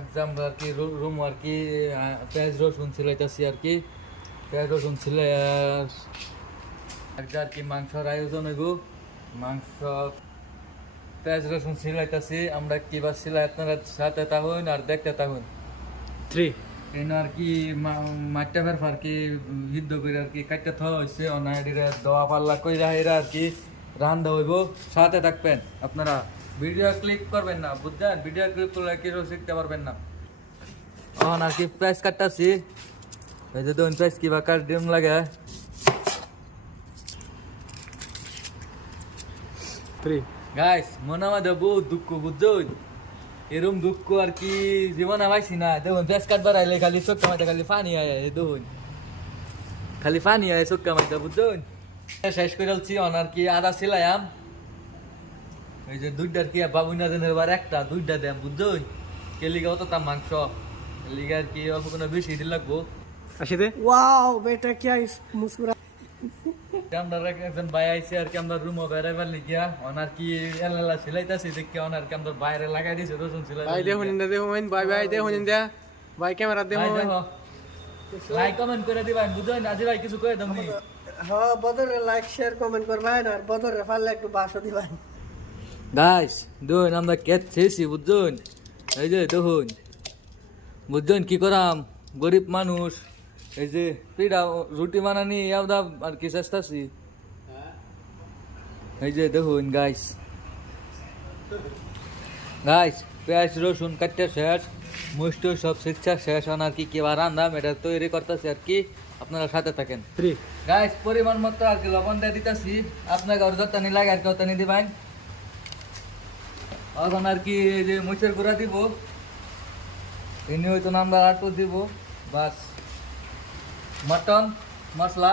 exam আর কি room আর কি পেঁয়াজ রসুন ছিলাইতেছি আর কি পেঁয়াজ রসুন ছিলে আর কি মাংসর আয়োজন হইব মাংস পেঁয়াজ রসুন ছিলাইতেছি আমরা কিবা ছিলাই আপনারা সাথে থাকুন আর দেখতে থাকুন 3 আর কি মাঠটা ফের আর কি হিদ্ধ করে আর কি কাটতে থাওয়া হয়েছে অনাইডিরা দোয়া পাল্লা কইরা এরা আর কি রান্না হইব সাথে থাকবেন আপনারা ভিডিও ক্লিক করবেন না বুঝছেন ভিডিও ক্লিক করলে কিছু শিখতে পারবেন না এখন আর কি প্রাইস কাটতেছি এই যে ধরুন প্রাইস কিবা কাট ডিম লাগে 3 গাইস মনে আমাদের বহুত দুঃখ বুঝছেন এরম দুঃখ আর কি জীবনে পাইছি না দেখুন প্রাইস কাটবার আইলে খালি চোখ কামাইতে খালি পানি আয় দেখুন খালি পানি আয় চোখ কামাইতে বুঝছেন শেষ করে ফেলছি আর কি আদা ছিলাম এই যে দুইটার কি বাবুনা দেনের বার একটা দুইটা দেন বুঝছেন কে লিগে অত দাম মাংস লিগে আর কি অল্প কোনো বেশি দিন লাগবো আসিতে वाओ बेटा क्या इस मुस्कुरा আমরা একজন ভাই আইছে আর কি আমরা রুমও বেড়াইবার লিগিয়া ওনার কি এলালা সিলাইতাছি দেখি ওনার কি আমরা বাইরে লাগাই দিছে রসুন সিলাই ভাই দেখুন ইন্দা দেখুন ভাই ভাই দেখুন ইন্দা ভাই ক্যামেরা দেখুন লাইক কমেন্ট করে দিবেন বুঝছেন আজি ভাই কিছু কয়ে দাও নি हाँ बदर लाइक शेयर कमेंट करवाएं और बदर फाल एक बासो दिवाएं গাইস দেখুন আমরা কেট ছেছি বুঝছেন এই যে দেখুন বুঝছেন কি করাম গরিব মানুষ এই যে পিঠা রুটি বানানি ইয়াদা আর কি চেষ্টাছি এই যে দেখুন গাইস গাইস পেঁয়াজ রসুন কাটতে শেষ মুষ্ট সব শিক্ষা শেষ আর কি কিবা রান্না এটা তৈরি করতেছি আর কি আপনারা সাথে থাকেন 3 গাইস পরিমাণ মতো আর কি লবণ দিয়ে দিতেছি আপনাকে আর যতনি লাগে আর কি ততনি দিবেন এখন আর কি এই যে মুচের গুঁড়া দিব এনে হয়তো আমরা আটু দিব বাস মটন মশলা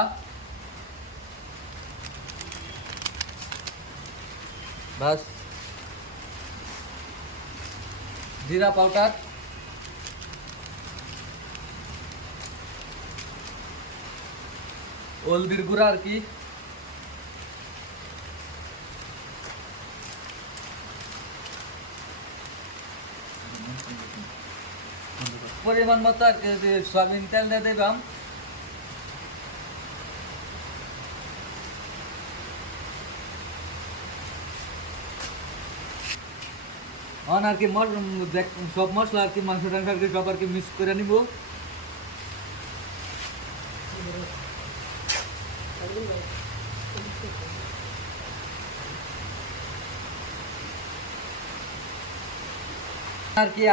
বাস জিরা পাউডার হলদির গুঁড়া আর কি পরিমাণ মতো আর কি সয়াবিন তেল দিয়ে দিলাম আর কি সব মশলা আর কি মাংস টাংস আর কি সব আর কি মিক্স করে নিব আর কি